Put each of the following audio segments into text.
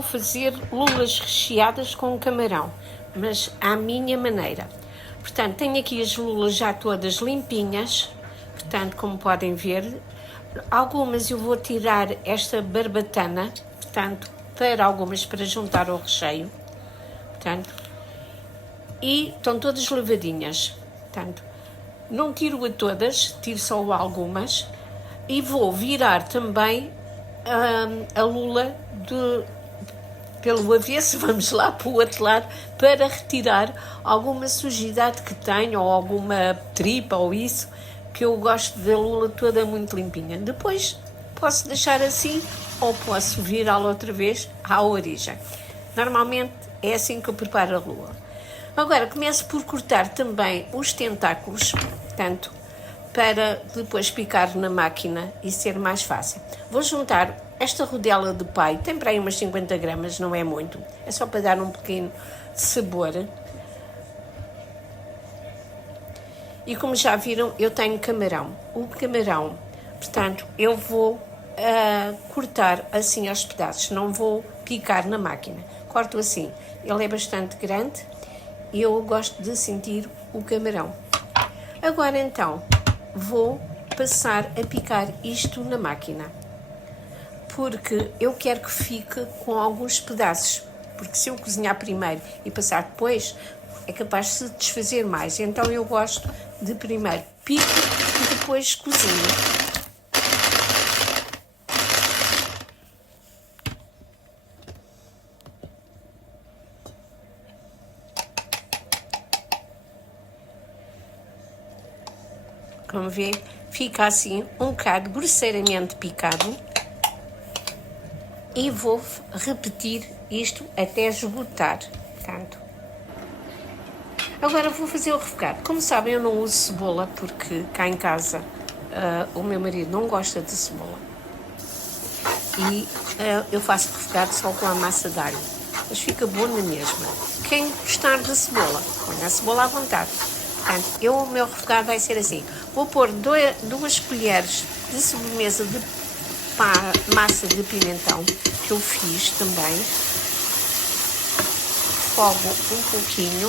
vou fazer lulas recheadas com camarão, mas à minha maneira. Portanto, tenho aqui as lulas já todas limpinhas, portanto, como podem ver. Algumas eu vou tirar esta barbatana, portanto, para algumas para juntar ao recheio, portanto, e estão todas lavadinhas, portanto, não tiro a todas, tiro só algumas, e vou virar também a lula pelo avesso, vamos lá para o outro lado, para retirar alguma sujidade que tenha, ou alguma tripa, ou isso, que eu gosto da lula toda muito limpinha. Depois posso deixar assim, ou posso virá-la outra vez à origem. Normalmente é assim que eu preparo a lula. Agora começo por cortar também os tentáculos, portanto, para depois picar na máquina e ser mais fácil. Vou juntar esta rodela de pai, tem para aí umas 50 gramas, não é muito, é só para dar um pequeno sabor. E como já viram, eu tenho camarão. O camarão, portanto, eu vou cortar assim aos pedaços, não vou picar na máquina. Corto assim, ele é bastante grande e eu gosto de sentir o camarão. Agora então, vou passar a picar isto na máquina, porque eu quero que fique com alguns pedaços, porque se eu cozinhar primeiro e passar depois, é capaz de se desfazer mais. Então eu gosto de primeiro pico e depois cozinho. Como vê, fica assim um bocado grosseiramente picado. E vou repetir isto até esgotar. Portanto, agora vou fazer o refogado. Como sabem, eu não uso cebola, porque cá em casa o meu marido não gosta de cebola. E eu faço refogado só com a massa de alho. Mas fica bom na mesma. Quem gostar de cebola, põe a cebola à vontade. Portanto, o meu refogado vai ser assim. Vou pôr 2 colheres de sobremesa de massa de pimentão, que eu fiz também. Refogo um pouquinho.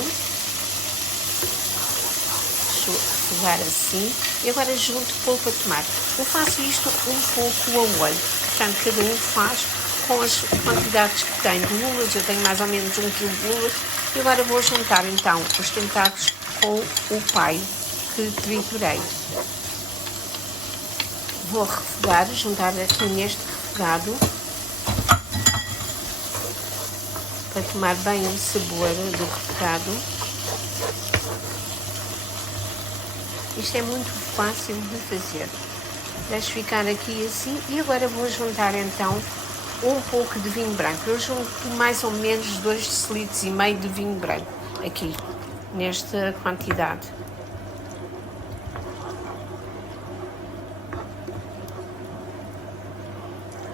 Deixo refogar assim. E agora junto polpa de tomate. Eu faço isto um pouco ao olho. Portanto, cada um faz com as quantidades que tem de lulas. Eu tenho mais ou menos 1 kg de lulas. E agora vou juntar então os tentáculos com o pai que triturei. Vou refogar, juntar aqui neste refogado para tomar bem o sabor do refogado. Isto é muito fácil de fazer. Deixo ficar aqui assim e agora vou juntar então um pouco de vinho branco. Eu junto mais ou menos 2,5 decilitros de vinho branco aqui, nesta quantidade.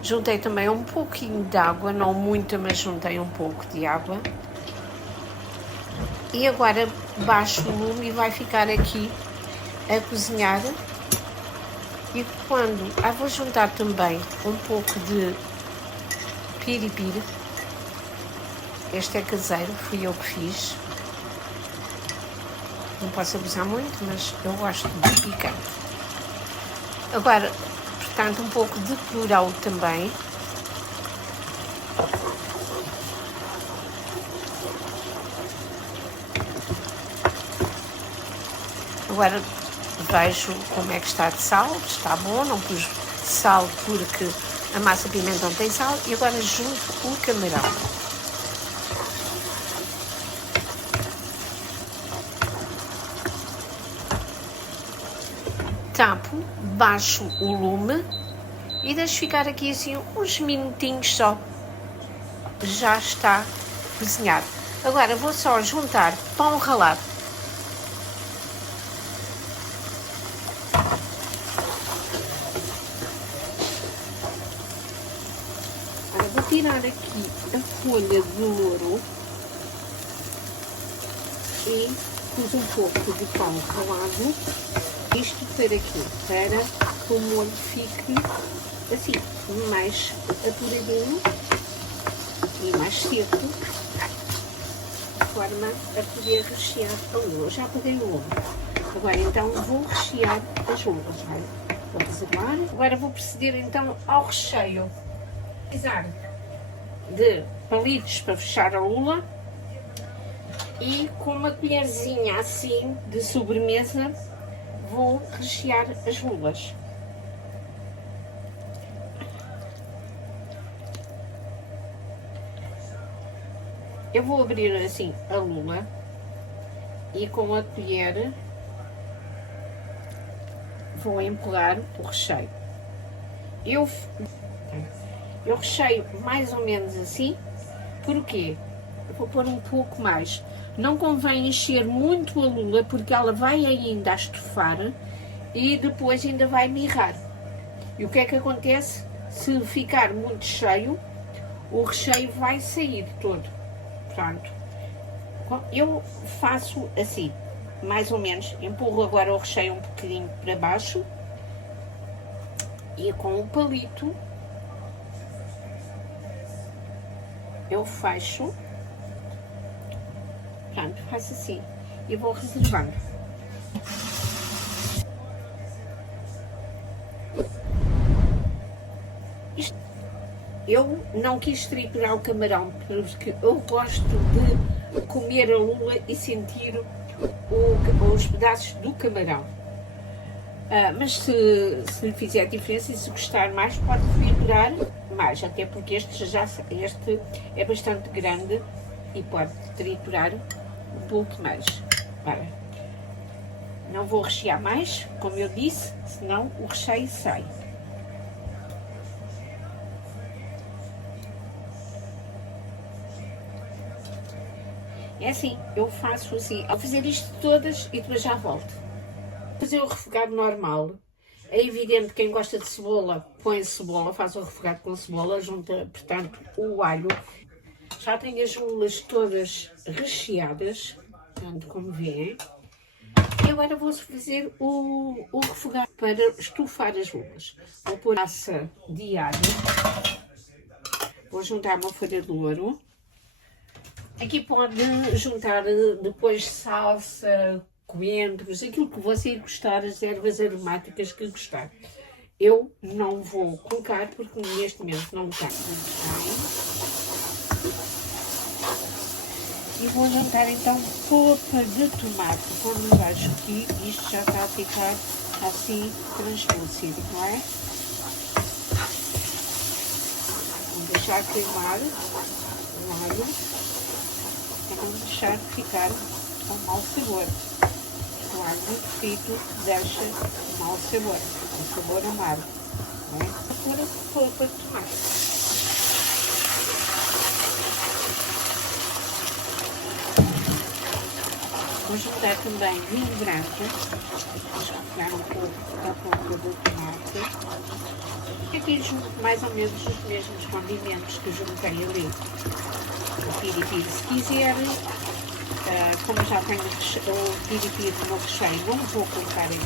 Juntei também um pouquinho de água, não muita, mas juntei um pouco de água. E agora baixo o lume e vai ficar aqui a cozinhar. E quando... vou juntar também um pouco de piripiri. Este é caseiro, fui eu que fiz. Não posso abusar muito, mas eu gosto de picante. Agora, portanto, um pouco de colorau também. Agora vejo como é que está de sal. Está bom, não pus sal porque a massa de pimentão tem sal. E agora junto o camarão. Tapo, baixo o lume e deixo ficar aqui assim uns minutinhos só. Já está cozinhado. Agora vou só juntar pão ralado. Agora vou tirar aqui a folha de louro e pus um pouco de pão ralado. Isto para quê? Para que o molho fique assim, mais apuradinho. e mais seco, de forma a poder rechear a lula. Eu já apaguei o ovo. Agora então vou rechear as lulas. Vou reservar. Agora vou proceder então ao recheio. Precisar de palitos para fechar a lula e com uma colherzinha assim de sobremesa vou rechear as lulas. Eu vou abrir assim a lula e com a colher vou empurrar o recheio. Eu recheio mais ou menos assim. Porquê? Eu vou pôr um pouco mais. Não convém encher muito a lula porque ela vai ainda a estufar e depois ainda vai mirrar. E o que é que acontece? Se ficar muito cheio, o recheio vai sair todo. Pronto. Eu faço assim, mais ou menos. Empurro agora o recheio um bocadinho para baixo e com o palito eu fecho. Pronto, faço assim e vou reservando. Eu não quis triturar o camarão porque eu gosto de comer a lula e sentir os pedaços do camarão. Mas se lhe fizer diferença e se gostar mais, pode triturar mais, até porque este é bastante grande e pode triturar um pouco mais. Ora, não vou rechear mais, como eu disse, senão o recheio sai. É assim, eu faço assim, ao fazer isto todas e depois já volto. Fazer o refogado normal. É evidente que quem gosta de cebola, põe cebola, faz o refogado com cebola, junta, portanto, o alho. Já tenho as lulas todas recheadas, portanto, como veem. E agora vou fazer o refogado para estufar as lulas. Vou pôr a massa de alho. Vou juntar uma folha de louro. Aqui pode juntar depois salsa, coentros, aquilo que você gostar, as ervas aromáticas que gostar. Eu não vou colocar porque neste momento não está muito bem. E vou juntar então polpa de tomate. Vou embaixo aqui, isto já está a ficar assim translúcido, não é? Vou deixar queimar o alho. Vamos deixar ficar com mau sabor. O alho muito frito deixa mau sabor, um sabor amargo. Né? Pura polpa de tomate. Vou juntar também vinho branco, esfregar um pouco da polpa do tomate. Aqui junto mais ou menos os mesmos condimentos que juntei ali. O piripiri, se quiser, como já tenho o piripiri no recheio, não vou colocar aqui.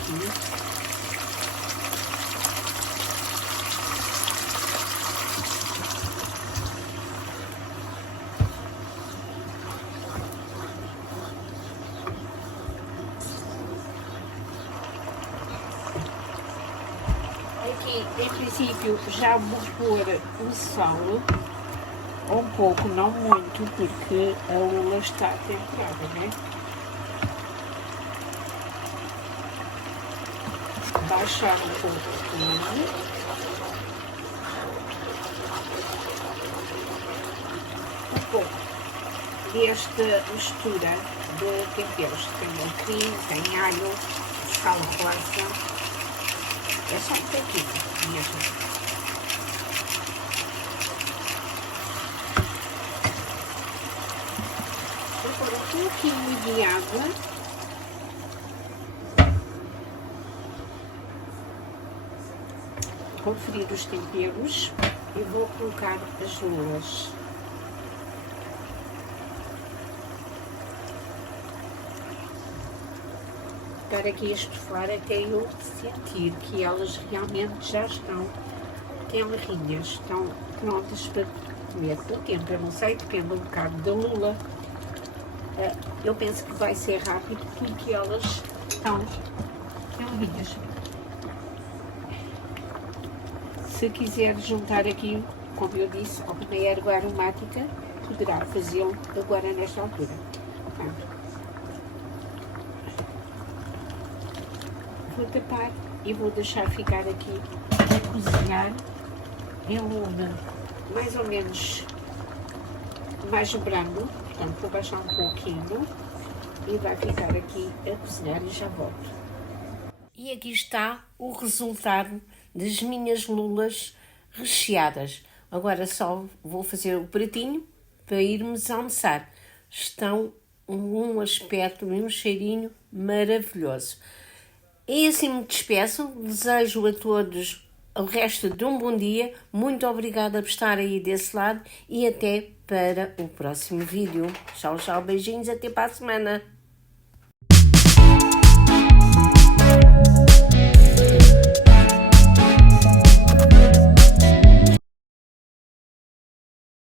Aqui, em princípio, já vou pôr o sal. Um pouco, não muito, porque a lula está temperada, né? Baixar um pouco o fogo. Um pouco desta mistura de temperos. Tem alecrim, tem alho, sal rosa. É só um pouquinho mesmo. Um pouquinho de água. Conferir os temperos e vou colocar as lulas. Estar aqui a estufar até eu sentir que elas realmente já estão tenrinhas, estão prontas para comer o tempo, eu não sei, depende um bocado da lula. Eu penso que vai ser rápido porque elas estão limpinhas. Se quiser juntar aqui, como eu disse, alguma erva aromática, poderá fazê-lo agora nesta altura. Vou tapar e vou deixar ficar aqui a cozinhar em lume mais ou menos mais brando, portanto vou baixar um pouquinho e vai ficar aqui a cozinhar e já volto. E aqui está o resultado das minhas lulas recheadas. Agora só vou fazer o pratinho para irmos almoçar. Estão um aspecto e um cheirinho maravilhoso. E assim me despeço, desejo a todos o resto de um bom dia, muito obrigada por estar aí desse lado e até para o próximo vídeo. Tchau, tchau, beijinhos, até para a semana.